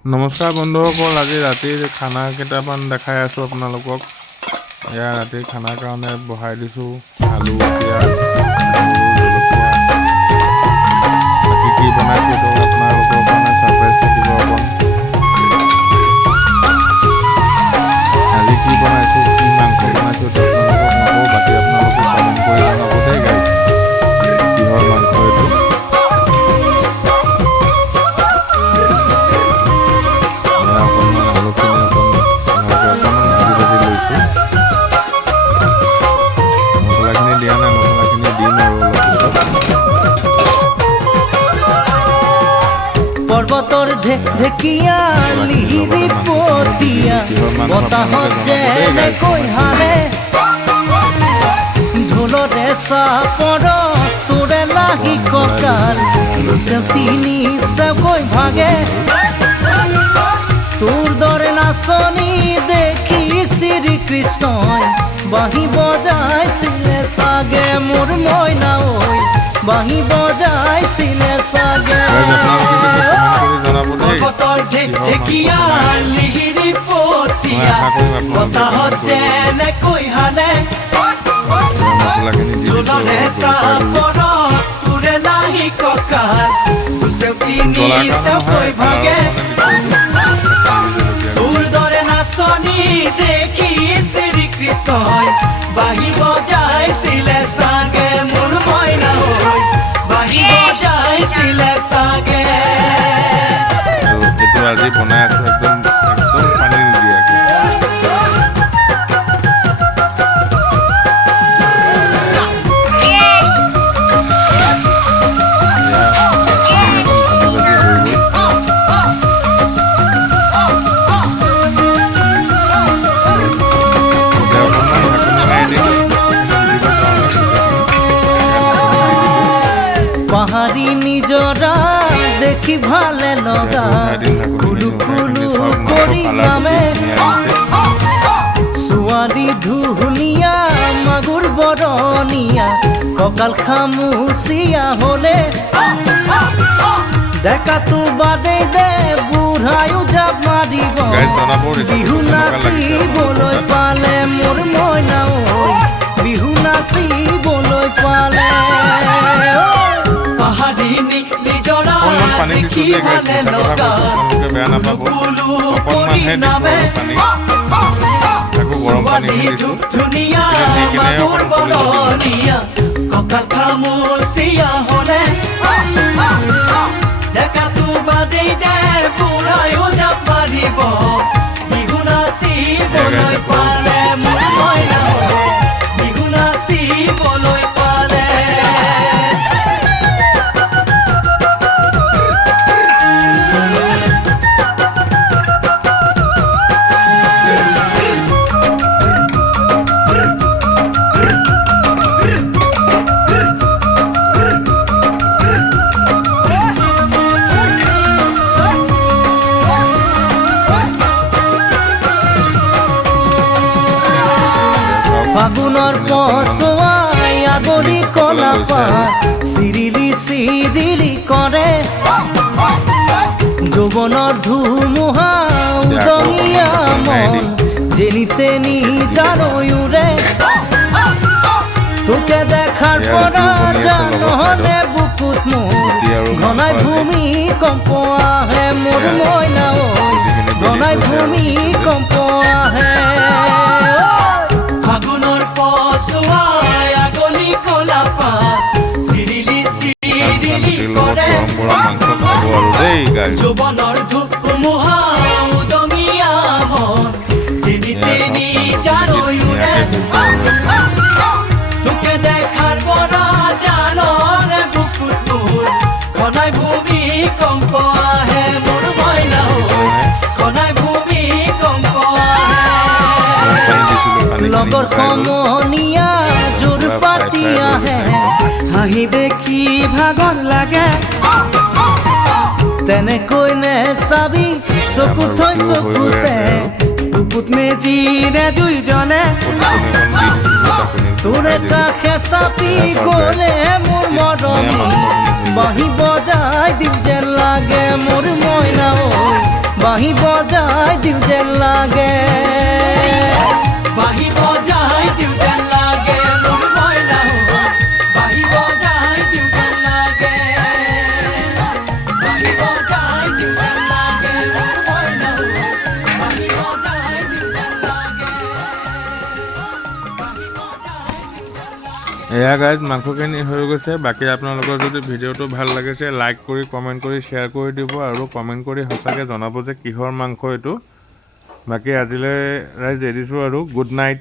নমস্কাৰ বন্ধুসকল, আজি ৰাতিৰ খানা কেইটামান দেখাই আছোঁ আপোনালোকক। এয়া ৰাতিৰ খানাৰ কাৰণে বহাই দিছোঁ আলু, পিঁয়াজ, জলকীয়া। বাকী কি বনাইছোঁ তো আপোনালোকৰ কাৰণে ছাৰপ্ৰাইজ থাকিব অকণ। আজি কি বনাইছোঁ, কি মাংস বনাইছোঁ তো আপোনালোকক নকওঁ। বাকী আপোনালোকে কমেণ্ট কৰি জনাব দেই গাইজ, কিহৰ মাংস এইটো। পৰ্বতৰ ঢেকীয়া লিহিৰি পতিয়া বতাহত যেনেকৈ হাৰে ঢোলৰে চাপৰ তোৰে লাগি কঁকাল তিনি চেকৈ ভাগে তোৰ দৰে নাচনি দেখি শ্ৰীকৃষ্ণই বাঁহী বজাইছিলে চাগে মোৰ মইনা ঐ বাঁহী বজাইছিলে চাগে পৰ্বতৰ ঢেকীয়া লিহিৰি পতিয়া বতাহত যেনেকৈ হানে ঢোলৰে চাপৰ তোৰে লাহি কঁকাল তিনি চেকৈ ভাগে তোৰ দৰে নাচনি দেখি শ্ৰীকৃষ্ণই বাঁহী বজাইছিলে চাগে মোৰ মইনা ঐ বাঁহী বজাইছিলে চাগে। এইটো আজি বনাই আছোঁ একদম পানী নিদিয়াকৈ। পাহাড়ি নিজৰা দেখি ভালে লগা কুলু কুলু কৰি নামে ছোৱালী ধুনীয়া মাগুৰ বৰণীয়া কঁকাল খামুচিয়া হলে ডেকাটো বাদেই দে বুঢ়ায়ো জাপ মাৰিব বিহু নাচিবলৈ পালে মোৰ মইনা ঐ বিহু নাচিবলৈ পালে পাহাড়ি নিজৰা দেখি ভালে লগা কুলু কৰি নামে ছোৱালী ধুনীয়া মাগুৰ বৰণীয়া কঁকাল খামুচিয়া হলে ডেকাটো বাদেই দে বুঢ়ায়ো জাপ মাৰিব বিহু নাচিবলৈ পালে মোৰ মইনা বিহু নাচিবলৈ পালে। ফাগুনৰ পছুৱাই আগৰি কলাপা চিৰিলি চিৰিলি কৰে যৌৱনৰ ধুমুহা উদঙিয়া মন যেনি তেনি জানৈৰে তোকে দেখাৰ পৰা জানহলে বুকুত মোৰ ঘনাই ভূমিকম্প আহে মোৰ মইনা ঐ ঘনাই ভূমিকম্প আহে ফাগুনৰ পছুৱাই আগলি কলাপা চিৰিলি চিৰিলি কৰে যৌৱনৰ ধুমুহা উদঙিয়া মন যেনি তেনি জানৈৰে তোকে দেখাৰ পৰা জানৰে বুকুত মোৰ ঘনাই ভূমিকম্প আহে মোৰ মইনা ঘনাই ভূমিকম্প আহে লগৰ সমনীয়া জোৰ পাতি আহে হাঁহি দেখি ভাগৰ লাগে তেনেকৈ নে চাবি চকু থৈ চকুতে বুকুত মেজিৰে জুইজনে তোৰে কাষে চাপি গ'লে মোৰ মৰমী বাঁহী বজাই দিওঁ যেন লাগে মোৰ মইনা ঐ বাঁহী বজাই দিওঁ যেন লাগে বাঁহী বজাই দিওঁ যেন লাগে মোৰ মইনা বাঁহী বজাই দিওঁ যেন লাগে বাঁহী বজাই দিওঁ যেন লাগে মোৰ মইনা বাঁহী বজাই দিওঁ যেন লাগে বাঁহী বজাই দিওঁ যেন লাগে এয়া গাইজ মাংসখিনি হৈ গৈছে বাকী আপোনালোকৰ যদি ভিডিঅ'টো ভাল লাগিছে লাইক কৰি কমেণ্ট কৰি শ্বেয়াৰ কৰি দিব আৰু কমেণ্ট কৰি সঁচাকৈ জনাব যে কিহৰ মাংস এইটো বাকী আজিলৈ ৰাইজ এৰিছোঁ আৰু গুড নাইট